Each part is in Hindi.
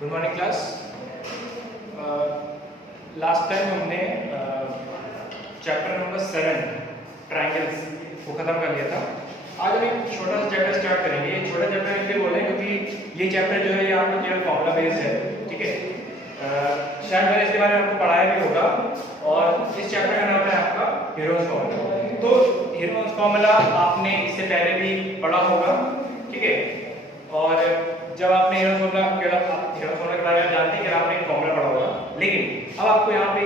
Good morning class. Last time हमने चैप्टर नंबर 7 ट्रायंगल्स को खत्म कर लिया था। आज हम एक छोटा सा चैप्टर स्टार्ट करेंगे। ये छोटा चैप्टर इसलिए बोल रहे हैं क्योंकि ये चैप्टर जो है ये आपको केवल फॉर्मूला बेस्ड है, ठीक है। शायद मैंने इसके बारे में आपको पढ़ाया भी होगा। और इस चैप्टर का नाम है आपका हीरोज फॉर्मूला। तो हीरोज फॉर्मूला आपने इससे पहले भी पढ़ा होगा, ठीक है। और जब आपने हीरोज फॉर्मूला के बारे में जानते हैं कि आपने फॉर्मूला पढ़ा होगा, लेकिन अब आपको यहाँ पे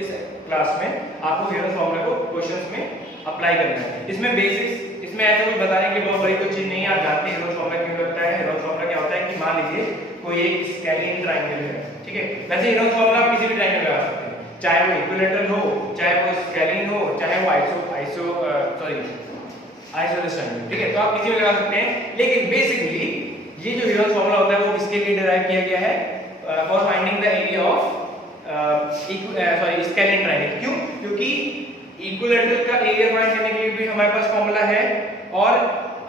इस क्लास में आपको हीरोज फॉर्मूला को क्वेश्चंस में अप्लाई करना है। इसमें बेसिक्स, इसमें ऐसा कुछ बताने की बहुत बड़ी कोई चीज नहीं है। आप जानते हैं हीरोज फॉर्मूला क्यों लगता है। हीरोज फॉर्मूला क्या होता है कि मान लीजिए कोई एक स्केलिन ट्रायंगल है, ठीक है। वैसे हीरोज फॉर्मूला आप किसी भी ट्रायंगल में लगा सकते हैं, चाहे वो इक्विलैटरल हो, चाहे वो स्केलिन हो, चाहे वो आइसोसेलेस ट्रायंगल, ठीक है। तो आप किसी में लगा सकते हैं। लेकिन बेसिकली ये जो हीरोज फॉर्मूला होता है वो किसके लिए डिराइव किया गया है? For finding the area of scalene triangle. क्यों? क्योंकि इक्विलैटरल का एरिया फाइंड करने के लिए भी हमारे पास फॉर्मूला है और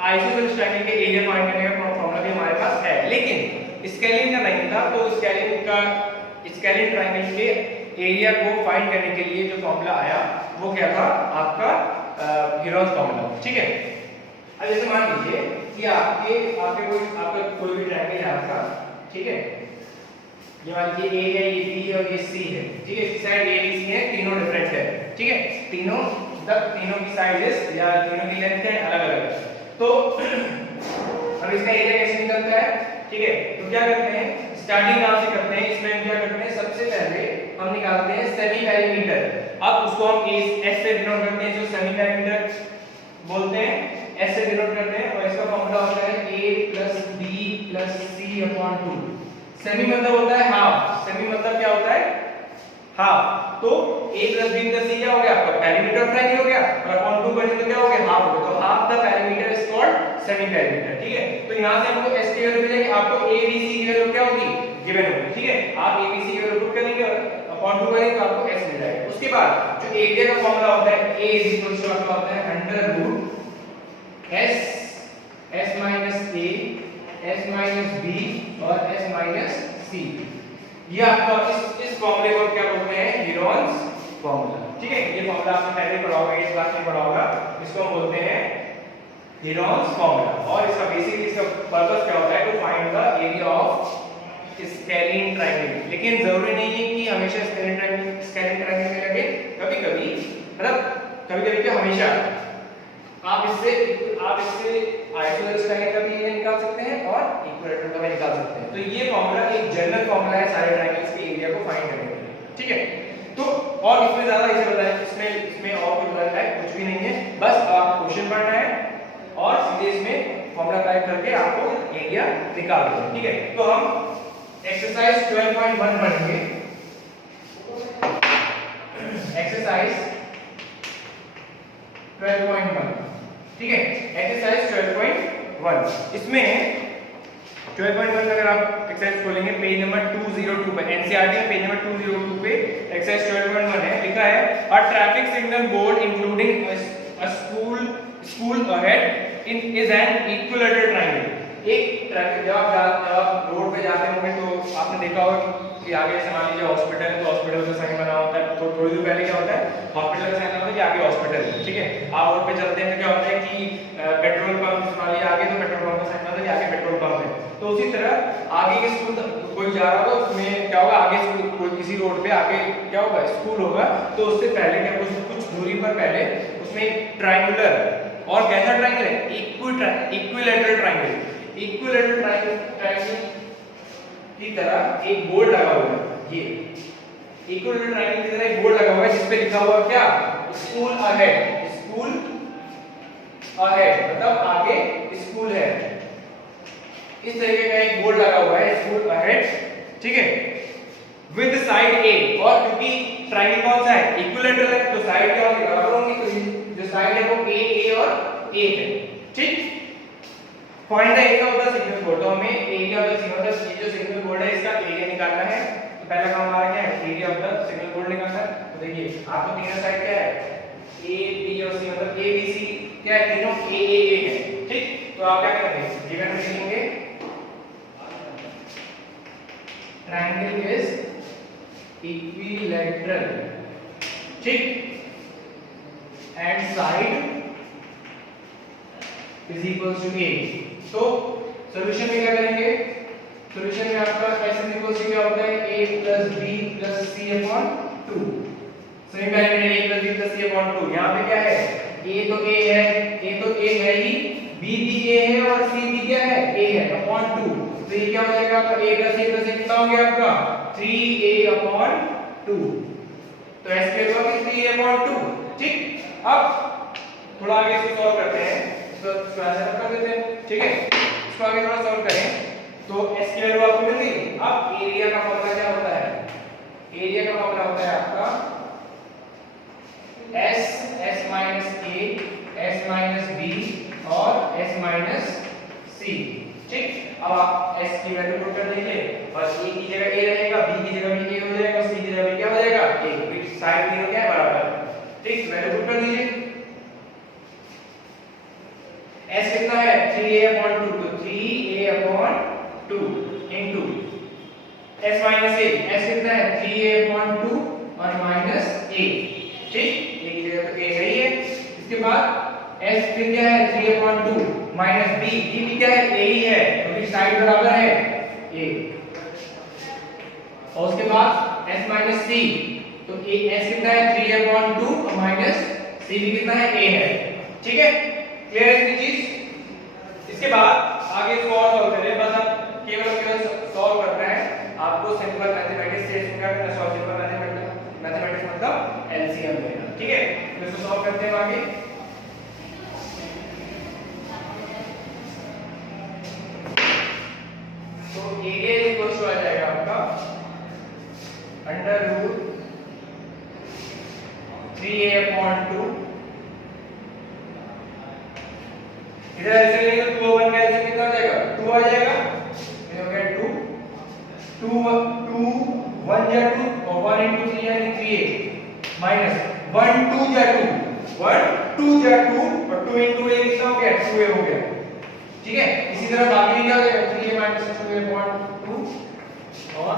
आइसोसेलेस ट्रायंगल के एरिया फाइंड करने का फॉर्मूला भी हमारे पास है। लेकिन स्केलिन का नहीं था, तो स्केलिन ट्रायंगल के एरिया को फाइंड करने के लिए जो फॉर्मूला आया वो क्या था? आपका हीरोज फॉर्मूला, ठीक है। अब जैसे मान लीजिए कि आपका कोई भी ट्रायंगल है आपका, ठीक है। ये मान लीजिए ए है, ये बी है और ये सी है, ठीक है। इस साइड ए बी सी है, तीनों डिफरेंट है, ठीक है। तीनों की साइजेस या तीनों की लेंथ है अलग अलग। तो अब इसका एरिया कैसे निकलता है, ठीक है। तो क्या करते हैं, स्टार्टिंग नाम से करते हैं। इसमें हम क्या करते हैं, सबसे पहले हम निकालते हैं सेमी पेरीमीटर। अब उसको हम एस से डिनोट करते हैं, जो सेमी पेरीमीटर बोलते हैं, एस से डिनोट करते हैं। और इसका फॉर्मूला होता है a + b + c/2। सेमी मतलब होता है हाफ। सेमी मतलब क्या होता है? हाफ। तो a + b + c क्या हो गया? आपका पेरीमीटर ट्रायंगल हो गया। और अपॉन 2 करेंगे तो क्या हो गया? हाफ हो गया। तो half the perimeter is called semi perimeter, ठीक है। तो यहां से हमको s की वैल्यू मिलेगी, आपको a b c की वैल्यू क्या होगी? गिवन होगी, ठीक है। आप a b c की वैल्यू पुट करेंगे और अपॉन 2 करेंगे तो आपको s मिल जाएगा। उसके बाद जो एरिया का फॉर्मूला होता है, a आपका होता है √ s minus a, s minus b और s minus c। ये आपका इस फॉर्मूले को क्या बोलते हैं? हीरोज फॉर्मूला, ठीक है। ये फॉर्मूला आपने पहले पढ़ा होगा, इस क्लास में पढ़ा होगा। इसको हम बोलते हैं हीरोज फॉर्मूला। और इसका बेसिकली इसका पर्पस क्या होता है? To find the area of scalene triangle. लेकिन जरूरी नहीं है कि हमेशा स्केलिन ट्रायंगल में लगे। कभी-कभी क्या हमेशा आप इससे आइसोसेलेस ट्रायंगल का भी एरिया निकाल सकते हैं और इक्विलैटरल का भी निकाल सकते हैं। तो ये फॉर्मूला एक जनरल फॉर्मूला है सारे ट्रायंगल्स के एरिया को फाइंड करने के लिए, ठीक है। तो और इसमें ज्यादा इसे बताएं, इसमें और कुछ बताना है कुछ भी नहीं है। बस आपको क्वेश्चन पढ़ना है और सीधे इसमें फॉर्मूला टाइप करके आपको एरिया निकाल देना है, ठीक है। तो हम एक्सरसाइज 12.1 पढ़ेंगे। एक्सरसाइज 12.1, ठीक है। एक्सरसाइज 12.1। इसमें 12.1 अगर आप एक्सरसाइज खोलेंगे पेज नंबर 202 पे, एनसीईआरटी में पेज नंबर 202 पे एक्सरसाइज 12.1 है। लिखा है a traffic signal board including a school ahead is an equilateral triangle. एक ट्रैफिक जब आप रोड पे जाते होंगे तो आपने देखा होगा कि आगे से मान लीजिए हॉस्पिटल है, तो हॉस्पिटल का साइन बना होता है। तो थोड़ी देर पहले क्या होता है? हॉस्पिटल का साइन होता है कि आगे हॉस्पिटल है, ठीक है। आप रोड पे चलते हैं तो क्या होता है कि पेट्रोल पंप मान लीजिए आगे, तो पेट्रोल पंप का साइन होता है कि आगे पेट्रोल पंप है। तो उसी तरह आगे के स्कूल कोई जा रहा होगा, उसमें क्या होगा? आगे कोई किसी रोड पे आगे क्या होगा? स्कूल होगा। तो उससे पहले क्या कुछ दूरी पर पहले उसमें ट्रायंगुलर, और कैसा ट्रायंगल है? Equilateral triangle. इक्विलैटरल ट्रायंगल की तरह एक बोर्ड लगा हुआ है। ये इक्विलैटरल ट्रायंगल की तरह एक बोर्ड लगा हुआ है जिस पे लिखा हुआ क्या? School ahead. स्कूल अहेड मतलब आगे स्कूल है। इस तरीके का एक बोर्ड लगा हुआ है, स्कूल अहेड, ठीक है। विद साइड ए, और क्योंकि ट्रायंगल कौन सा है? इक्विलैटरल है, तो साइड क्या होंगी? बराबर होंगी। तो जो साइड है वो ए और ए है, ठीक। Find the area of the signal board. तो हमें एरिया ऑफ द सिग्नल, ये जो सिग्नल बोर्ड है इसका एरिया निकालना है। तो पहला काम हमारा क्या है? Area of the signal board निकालना है। तो देखिए आपको तीनों साइड क्या है? ए बी और सी, मतलब ए बी सी क्या है? तीनों ए है, ठीक। तो आप क्या करेंगे? गिवन में लिखेंगे ट्रायंगल इज इक्विलैटरल, ठीक, and side is equal to A. तो सॉल्यूशन में क्या करेंगे, सॉल्यूशन में आपका s इज इक्वल टू क्या होता है, a plus b plus c upon 2। सही parameter a plus b plus c upon 2। यहां पे क्या है, a तो a है, a तो a है ही, b भी a है और c भी क्या है, a है, अपॉन 2। तो ये क्या हो जाएगा आपका a plus a plus a कितना हो गया आपका 3a अपॉन 2। तो s के होगा 3a अपॉन 2, ठीक। अब थोड़ा आगे इसको सॉल्व करते हैं, इसको आंसर कर देते हैं, ठीक है। इसको आगे थोड़ा सॉल्व करें तो s की वैल्यू आपको मिल गई। अब एरिया का फॉर्मूला क्या होता है, एरिया का फॉर्मूला होता है आपका s minus a, s minus b और s माइनस c, ठीक। अब आप s की वैल्यू पुट कर दीजिए और a की जगह a रहेगा, b की जगह b a हो जाएगा, c की जगह b क्या हो जाएगा a, क्योंकि साइड तीनों क्या है बराबर, ठीक। वैल्यू पुट कर दीजिए। s कितना है 3a अपॉन 2, तो 3a upon 2 into s minus a, s कितना है 3a अपॉन 2 और माइनस a, ठीक। a की जगह तो a है ही है। इसके बाद s फिर क्या है 3 अपॉन 2 माइनस b, b भी क्या है a ही है क्योंकि साइड बराबर है a। और उसके बाद s माइनस c, तो a s कितना है 3 अपॉन 2 और माइनस c भी कितना है a है, ठीक है। क्लियर है ये चीज। इसके बाद आगे इसको और सॉल्व करें, बस आप केवल सॉल्व करना है, आपको सिंपल मैथमेटिक्स से इसका सिंपल मैथमेटिक्स मतलब एलसीएम लेना, ठीक है। तो इसको सॉल्व करते हैं आगे। तो एरिया इक्वल टू आ जाएगा आपका अंडर रूट 3a अपॉन 2, इधर ऐसे लेंगे तो 2 1 का ऐसे कितना आ जाएगा 2 आ जाएगा, ये हो गया 2 2 1 जा 2 और 1 into 3 यानी 3a माइनस 1 2 जा 2 1 2 जा 2 और 2 into a कितना हो गया 2a हो गया, ठीक है। इसी तरह बाकी भी क्या हो जाएगा 3a minus 2a upon 2 और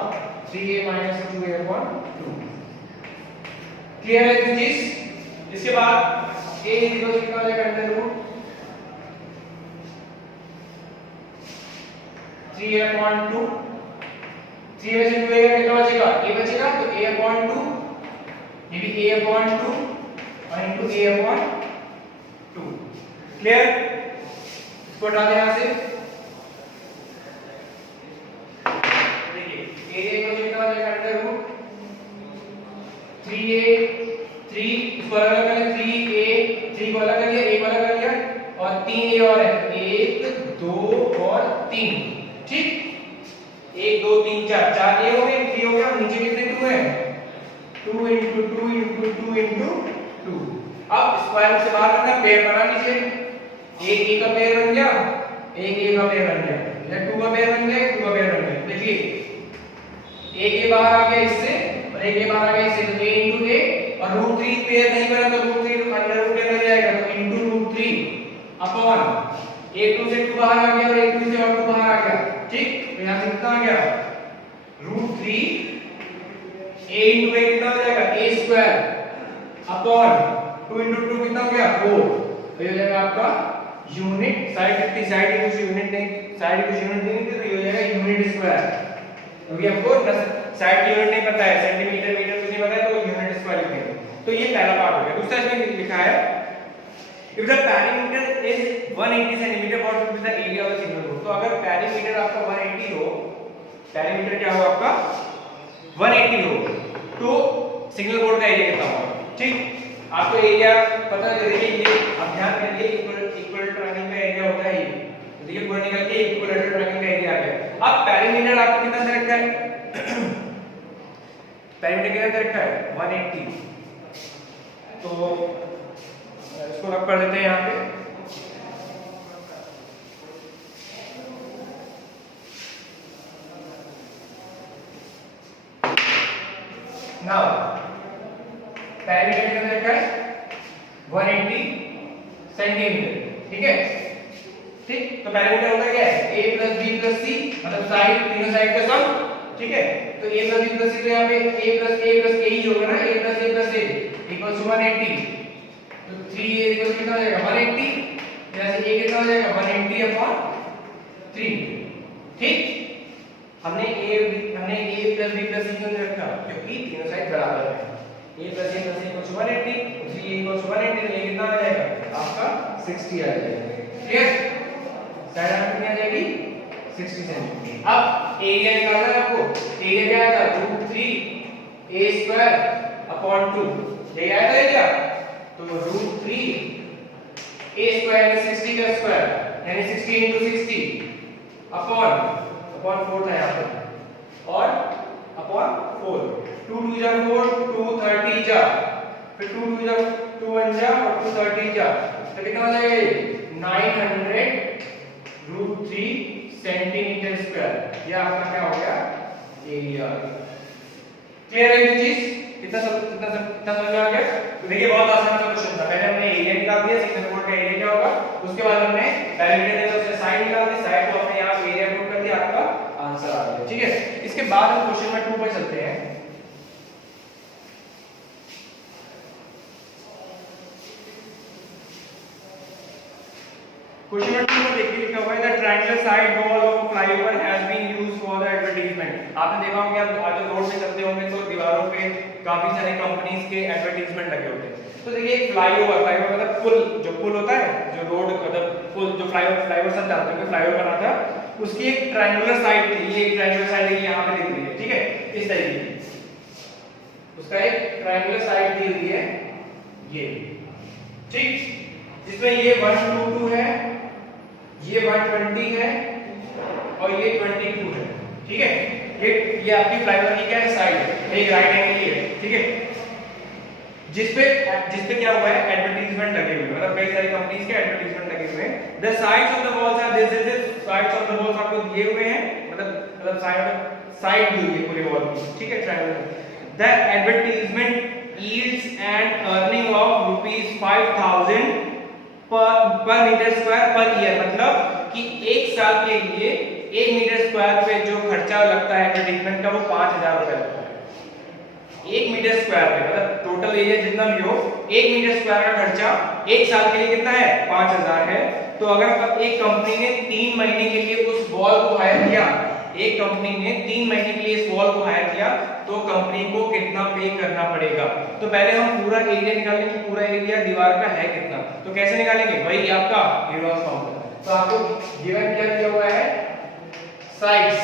3a minus 2a upon 2। Clear है ये चीज। इसके बाद a इक्वल कितना हो जाएगा अंडर रूट 3a upon 2, 3 में से 2a का कितना बचेगा a बचेगा, तो a upon 2, ये भी a upon 2 और into a upon 2। क्लियर, इसको हटा दें यहां से। देखिए एरिया को कितना हो जाएगा अंडर रूट 3a 3 इसको अलग कर लिया, 3a 3 को अलग कर लिया, a को अलग कर लिया और 3a और है 1 2 और 3, ठीक। 1 2 3 4 4 a हो गए 3 हो गया, नीचे कितने 2 है 2 into 2 into 2 into 2। अब स्क्वायर रूट से बाहर करना, पेयर बना लीजिए, एक a का पेयर बन गया, एक a का पेयर बन गया, इधर 2 का पेयर बन गया, 2 का पेयर बन गया। देखिए एक a बाहर आ गया इससे और एक a बाहर आ गया इससे, तो a into a और रूट 3 पेयर नहीं बना तो रूट 3 अंडर रूट के अंदर जाएगा, तो into रूट 3 अपॉन एक 2 से 2 बाहर आ गया और एक 2 से और 2 बाहर आ गया, ठीक। तो यहां से कितना आ गया रूट 3 a into a कितना हो जाएगा a स्क्वायर अपॉन 2 into 2 कितना हो गया 4। तो ये हो जाएगा आपका यूनिट, साइड कितनी साइड की कुछ यूनिट नहीं, साइड की कुछ यूनिट नहीं थी, तो ये हो जाएगा यूनिट स्क्वायर, क्योंकि हमको साइड की यूनिट नहीं पता है, सेंटीमीटर मीटर कुछ नहीं पता है, तो यूनिट स्क्वायर लिखेंगे। तो ये पहला पार्ट हो गया। दूसरा इसमें लिखा है if the perimeter is 180 centimetre what will be the area of the single board. तो अगर पेरीमीटर आपका 180 हो, पेरीमीटर क्या हो आपका 180 हो, तो सिंगल बोर्ड का एरिया कितना होगा, ठीक। आपको एरिया पता है, देखिए ये आप ध्यान करिए इक्वल ट्रायंगल का एरिया होता है ये, तो देखिए पूरा निकल के इक्विलेटरल ट्रायंगल का एरिया आ गया। अब पेरीमीटर आपको कितना दे रखा है पेरीमीटर कितना दे रखा है 180, तो इसको रख कर देते हैं यहां पे। नाउ पेरीमीटर कितना दे रखा है 180 सेंटीमीटर, ठीक है, ठीक। तो पेरीमीटर होता क्या है a plus b plus c, मतलब साइड तीनों साइड का सम ठीक है, तो a plus b plus c तो यहाँ पे a प्लस a ही होगा ना, a plus a equal to 180, तो 3a इक्वल कितना हो जाएगा 180, यहाँ से a कितना हो जाएगा 180 अपॉन 3। ठीक, हमने a plus b plus c क्यों नहीं रखा, क्योंकि तीनों साइड बराबर है, a plus a plus equal to 180, 3a equal to 180, तो ये कितना आ जाएगा आपका 60 आ जाएगा। क्लियर, साइड आंसर कितनी आ जाएगी 60 सेंटीमीटर। अब एरिया निकालना है आपको, एरिया क्या आया था √3a² अपॉन 2, यही आया था एरिया, तो √3a² में 60 का स्क्वायर यानी 60 into 60 अपॉन 4 था यहाँ पर और अपॉन 4, 2 2 जा 4, 2 30 जा, फिर 2 2 जा 2 1 जा और 2 30 जा, तो कितना हो जाएगा ये 900 √3 सेंटीमीटर स्क्वायर। ये आपका क्या हो गया एरिया। क्लियर है ये चीज, कितना समझ में आ गया। तो देखिए बहुत आसान सा क्वेश्चन था, पहले हमने एरिया निकाल दिया, सिग्नल बोर्ड का एरिया क्या होगा, उसके बाद हमने पैरामीटर दिया उससे साइड निकाल दी, साइड को हमने यहां एरिया पुट कर दिया, आपका आंसर आ गया। ठीक है, इसके बाद हम क्वेश्चन नंबर 2 पर चलते हैं। क्वेश्चन नंबर 2 में देखिए लिखा हुआ है the triangular side wall of flyover has been used for the advertisement. आपने देखा होगा कि आप रोड पे चलते होंगे तो दीवारों पे काफी सारे कंपनीज के एडवर्टाइजमेंट लगे होते हैं। तो देखिए फ्लाईओवर मतलब पुल, जो पुल होता है, जो रोड मतलब पुल, जो फ्लाईओवर सब जानते हैं फ्लाईओवर बना था, उसकी एक ट्रायंगुलर साइड थी, ये एक ट्रायंगुलर साइड है, यहाँ पे दिख रही है। ठीक है, इस तरीके की उसका एक ट्रायंगुलर साइड दी हुई है ये, ठीक, जिसमें ये 122 है, ये 120 है और ये 22 है। ठीक है, ये आपकी फ्लाईओवर की क्या है साइड है, एक राइट एंगल की है। ठीक है, जिसपे क्या हुआ है एडवर्टाइजमेंट लगे हुए, मतलब कई सारी कंपनीज के एडवर्टाइजमेंट लगे हुए हैं। The sides of the walls are this sides of the walls आपको दिए हुए हैं, मतलब साइड दी हुई है पूरे वॉल की। ठीक है, triangle. The advertisement yields an earning of ₹5000 per metre square per year, मतलब कि एक साल के लिए 1 मीटर स्क्वायर पे जो खर्चा लगता है एडवर्टाइजमेंट का वो 5000 रुपए लगता है। 1 मीटर स्क्वायर पे मतलब टोटल एरिया जितना भी हो, 1 मीटर स्क्वायर का खर्चा एक साल के लिए कितना है 5000 है। तो अगर एक कंपनी ने 3 महीने के लिए उस वॉल को हायर किया, एक कंपनी ने 3 महीने के लिए इस वॉल को हायर किया, तो कंपनी को कितना पे करना पड़ेगा। तो पहले हम पूरा एरिया निकालेंगे, पूरा एरिया दीवार का है कितना, तो कैसे निकालेंगे, वही आपका यूलर्स फॉर्मूला। तो आपको गिवन क्या दिया हुआ है साइड्स,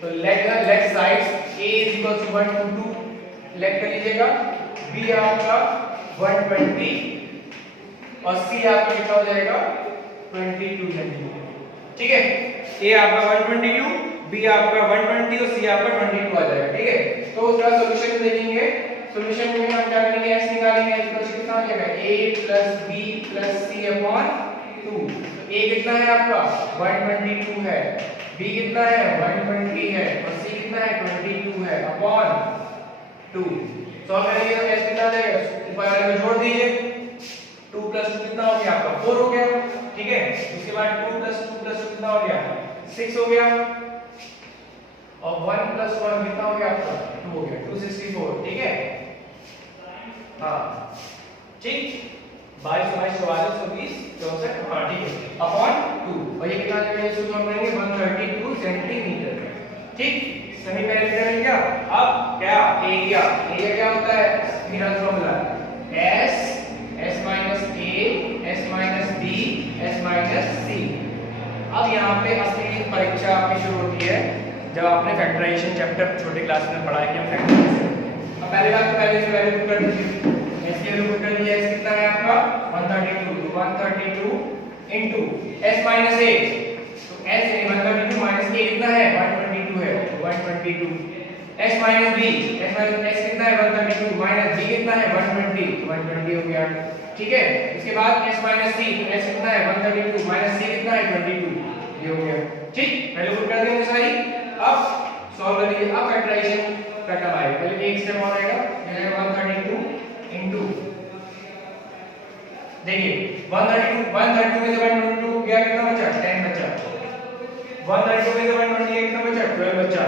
तो let sides A = 1 to 2 let कर लीजिएगा, B आपका 120 और C आपका कितना हो जाएगा 22 सेंटीमीटर। ठीक है, A आपका 122, B आपका 120 और C आपका 22 आ जाएगा। ठीक है, तो उसका सॉल्यूशन देखेंगे, सॉल्यूशन में हम क्या करेंगे, x निकालेंगे, x बच कितना हो जाएगा a + b + c अपॉन 2। तो a कितना है आपका 122 है, b कितना है 120 है और c कितना है 22 है अपॉन 2। सॉल्व करेंगे तो s कितना आ जाएगा, ऊपर वाले में जोड़ दीजिए, 2 + 2 कितना हो गया आपका 4 हो गया। ठीक है, उसके बाद 2 + 2 + 2 कितना हो गया 6 हो गया और 1 + 1 कितना हो गया आपका 2 हो गया, 264। ठीक है, हाँ ठीक, 22 22 44 20 64, हाँ ठीक है, अपॉन 2 और ये कितना जाएगा, इसको हम करेंगे 132 सेंटीमीटर। ठीक, सभी पैरामीटर मिल गया। अब क्या एरिया, एरिया क्या होता है मेरा formula s s - a s - b s - c। अब यहाँ पे असली परीक्षा आपकी शुरू होती है जब आपने फैक्टराइजेशन चैप्टर छोटे क्लास में पढ़ा है कि हम फैक्टराइजेशन। अब पहले बात तो पहले से वैल्यू पुट कर दीजिए, s की वैल्यू पुट कर दीजिए, s कितना है आपका 132 into s - a, तो s 132 - a कितना है 122 है, 122 s - b, s कितना है 132 - b कितना है 120, 120 हो गया। ठीक है, इसके बाद s - c, तो s कितना है 132 - c कितना है 22, ये हो गया। ठीक, वैल्यू पुट कर देंगे सारी। अब सॉल्व करिए, अब फैक्टराइजेशन का टर्म आएगा, पहले एक स्टेप और आएगा, ये है 132 into, देखिए 132 में से 122 गया, कितना बचा 10 बचा, 132 में से 120 कितना बचा 12 बचा,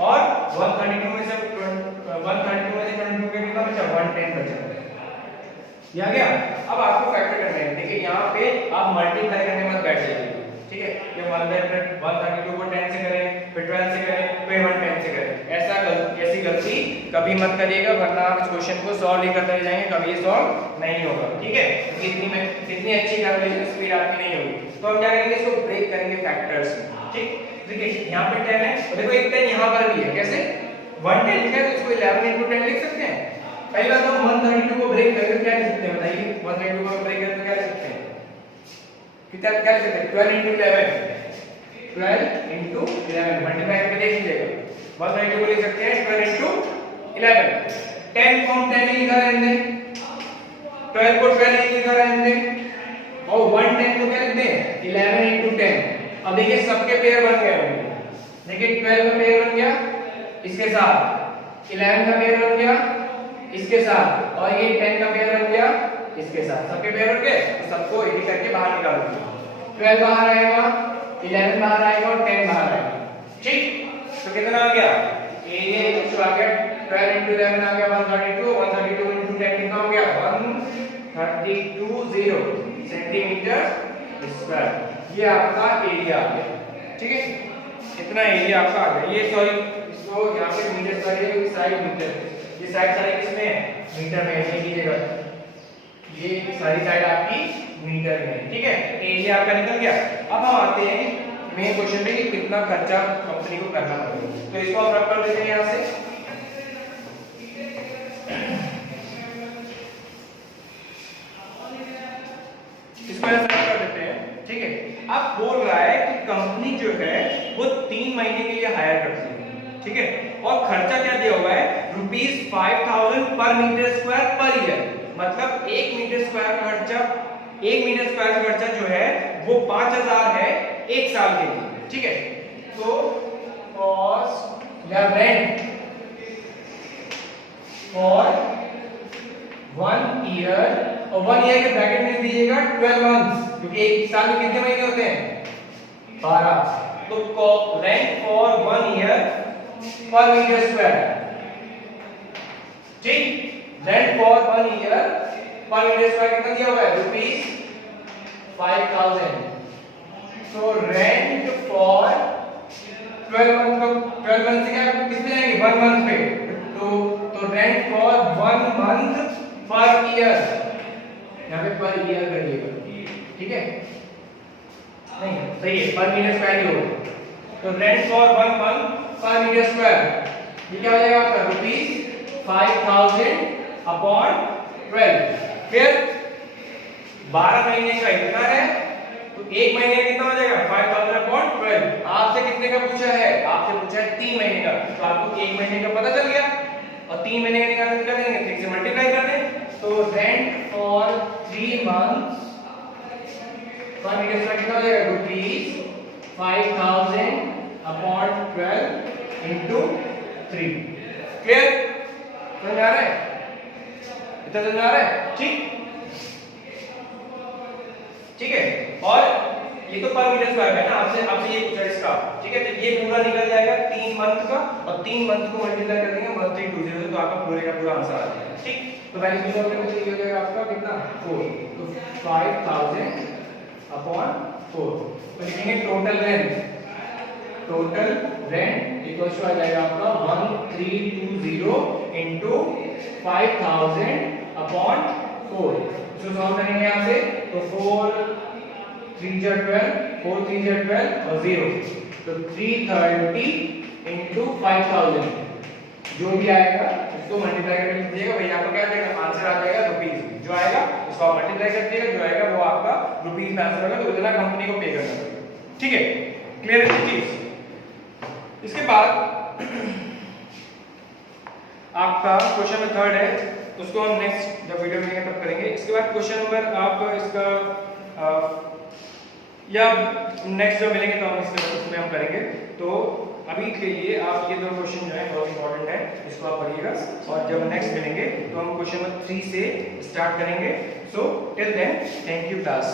और 132 में से 22 कितना बचा 110 बचा। ये आ गया। अब आपको फैक्टर करना है। देखिए यहाँ पे आप मल्टीप्लाई करने मत बैठ जाइए, ठीक है। ये 132 को 10 से करें, फिर 12 से करें, फिर 110 से करें, ऐसी गलती कभी मत करिएगा, वरना आप इस क्वेश्चन को सॉल्व नहीं करते जाएंगे, कभी ये सॉल्व नहीं होगा, ठीक है। इतनी अच्छी कैलकुलेशन स्पीड आपकी नहीं होगी। तो हम क्या करेंगे, इसको ब्रेक करेंगे फैक्टर्स में, ठीक। देखिए यहाँ पे 10 है, और देखो एक 10 यहाँ पर भी है, कैसे 110 लिखा है तो इसको 11 × 10 लिख सकते हैं। पहली बात हम 132 को ब्रेक करके क्या लिख सकते हैं बताइए, 132 को ब्रेक करके क्या लिख सकते हैं, कितना क्या लिख सकते हैं 12 × 11 मल्टीप्लाई करके देख लीजिएगा। 132 को लिख सकते हैं 12 × 11। 10 को हम 10 ही लिखा रहने दें, 12 को 12 ही लिखा रहने दें, और 110 को क्या लिख दें 11 × 10। अब देखिए सबके पेयर बन गए होंगे। देखिए 12 का पेयर बन गया इसके साथ, 11 का पेयर बन गया इसके साथ, और ये 10 का पेयर बन गया इसके साथ। सबके पेयर बन गए, तो सबको एक एक करके बाहर निकाल दीजिए। 12 बाहर आएगा, 11 बाहर आएगा, और 10 बाहर आएगा, ठीक। तो कितना आ गया, एरिया इक्वल आ गया 12 × 11 आ गया 132, 132 × 10 कितना हो गया 132 सेंटीमीटर स्क्वायर। ये आपका एरिया आ गया, ठीक है। इतना एरिया आपका आ गया। ये सॉरी इसको यहाँ पे मीटर स्क्वायर है, ये साइड मीटर, ये साइड सारे किसमें है मीटर में, ये कीजिएगा, ये सारी साइड आपकी मीटर में है, ठीक है। एरिया आपका निकल गया। अब हम आते हैं मेन क्वेश्चन पे कि कितना खर्चा कंपनी को करना पड़ेगा। तो इसको हम रख कर देते हैं यहाँ से, इसको ऐसे रख कर देते हैं, ठीक है। अब बोल रहा है कि कंपनी जो है वो 3 महीने के लिए हायर करती है, ठीक है, और खर्चा क्या दिया हुआ है ₹5000 per metre square per year. मतलब 1 मीटर स्क्वायर का खर्चा, 1 मीटर स्क्वायर का खर्चा जो है वो 5000 है 1 साल के लिए, ठीक है। तो कॉस्ट या रेंट फॉर 1 ईयर, और 1 ईयर के ब्रैकेट में दीजिएगा 12 मंथ्स, क्योंकि एक साल में कितने महीने होते हैं 12। तो रेंट फॉर 1 ईयर पर मीटर स्क्वायर, ठीक। रेंट फॉर 1 ईयर पर मीटर स्क्वायर कितना दिया हुआ है ₹5000। तो रेंट फॉर 12 मंथ, 12 मंथ से क्या कितने आएंगे 1 मंथ पे, तो rent for 1 month per year, यहाँ पे पर ईयर करिएगा, ठीक है, नहीं सही है पर मीटर स्क्वायर ही होगा। तो रेंट फॉर 1 मंथ पर मीटर स्क्वायर, ये क्या हो जाएगा आपका ₹5000 अपॉन 12। फिर 12 महीने का इतना है, तो 1 महीने का कितना हो जाएगा 5000 अपॉन 12। आपसे कितने का पूछा है, आपसे पूछा है 3 महीने का, तो आपको 1 महीने का पता चल गया, और 3 महीने का निकालने का देंगे 3 से मल्टीप्लाई कर दें। तो रेंट फॉर 3 मंथ्स पर मीटर स्क्वायर कितना हो जाएगा ₹5000 अपॉन 12 into 3। क्लियर, समझ आ रहा है, इतना समझ आ रहा है, ठीक है। और ये तो पर मीटर स्क्वायर है ना, आपसे ये पूछा इसका, ठीक है। तो ये पूरा निकल जाएगा 3 मंथ का, और 3 मंथ को मल्टीप्लाई कर देंगे 1320 से, तो आपका पूरे का पूरा आंसर आ जाएगा, ठीक। तो वैल्यू कितना हो जाएगा आपका कितना 4, तो 5000 अपॉन 4। तो लिखेंगे टोटल रेंट इक्वल टू आ जाएगा आपका 1320 into 5000 अपॉन 4। इसको सॉल्व करेंगे यहाँ से, तो 4 3 जा 12, 4 3 जा 12 और 0, तो 330 into 5000 जो भी आएगा उसको मल्टीप्लाई करके लिख दीजिएगा। भैया आपको क्या आ जाएगा आंसर आ जाएगा रुपीस, जो आएगा उसको आप मल्टीप्लाई कर दीजिएगा, जो आएगा वो आपका रुपीस में आंसर होगा। तो इतना कंपनी को पे करना पड़ेगा, ठीक है। क्लियर है चीज। इसके बाद आपका क्वेश्चन नंबर 3 है, उसको हम नेक्स्ट जब वीडियो में तब करेंगे। इसके बाद क्वेश्चन नंबर आप इसका या नेक्स्ट जब मिलेंगे तो हम इसमें हम करेंगे। तो अभी के लिए आप ये 2 क्वेश्चन जो है बहुत इंपॉर्टेंट है, इसको आप पढ़िएगा, और जब नेक्स्ट मिलेंगे तो हम क्वेश्चन नंबर 3 से स्टार्ट करेंगे। So till then thank you class.